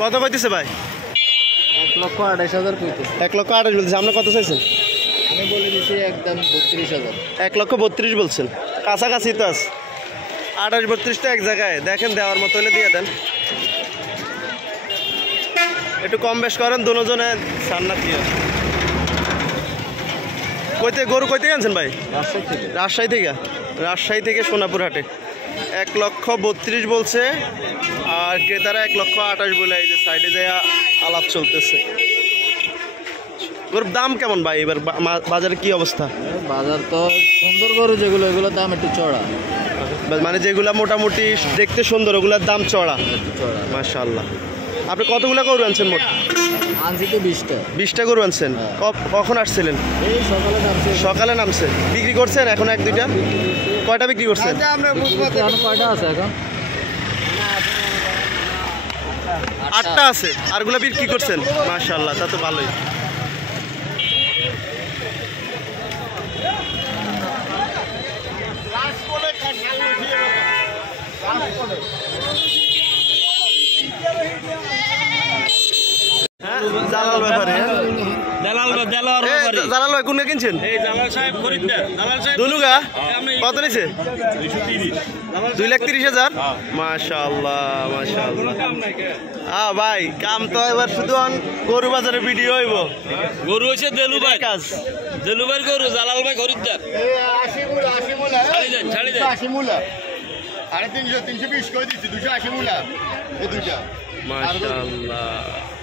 কত পাইতেছে ভাই? 1,28,000 কইতে। 1,28,000 বলছে। আপনি কত চাইছেন? আমি বলে দিছি একদম 32,000। 1,32,000 বলছেন, কাছাকাছি তো আছে। 28-32 তো এক জায়গায়। দেখেন দেওয়ার মতো হলে দিয়ে দেন, একটু কম বেশ করেন দুজনে। সান্নাত দিয়ে কইতে গরু কইতে আনছেন ভাই? রাজশাহী থেকে। রাজশাহী থেকে সোনাপুর হাটে 1,32,000 বলছে, আর ক্রেতারা 1,28,000 বলে এই যে সাইডে যায় আলাপ চলতেছে। গরুর দাম কেমন ভাই এবার বাজারে কি অবস্থা? বাজার তো সুন্দর গরু যেগুলো এগুলোর দাম একটু চড়া, মানে যেগুলা মোটামুটি দেখতে সুন্দর ওগুলার দাম চড়া। মাশাআল্লাহ। আপনি কতগুলো গরু আনছেন মোট? আনছি তো 20টা। 20টা গরু আনছেন। কখন আসছিলেন? এই সকালে নামছে। সকালে নামছে। বিক্রি করছেন এখন 1-2টা? কয়টা বিক্রি করছেন? এখন কয়টা আছে এখন? 8টা আছে। আরগুলা বিক্রি করছেন? মাশাআল্লাহ, তা তো ভালোই। জালাল ব্যাপারে জালাল ভাই কোনটা কিনছেন? দুলুগা কত নিছে? 2,30,000। মাশাআল্লাহ মাশাআল্লাহ। ভাই কাম তো এবার শুধু গরু বাজারে ভিডিও হইব। গরু হইছে দেলু ভাই কাজ, দেলু ভাই গরু জালাল ভাই খরিদ্দার। 80 মুলা ছাড়ি দেন ছাড়ি দেন। 80 মুলা 350 320 কই দিছি 280 মুলা এই দুইটা। মাশাআল্লাহ।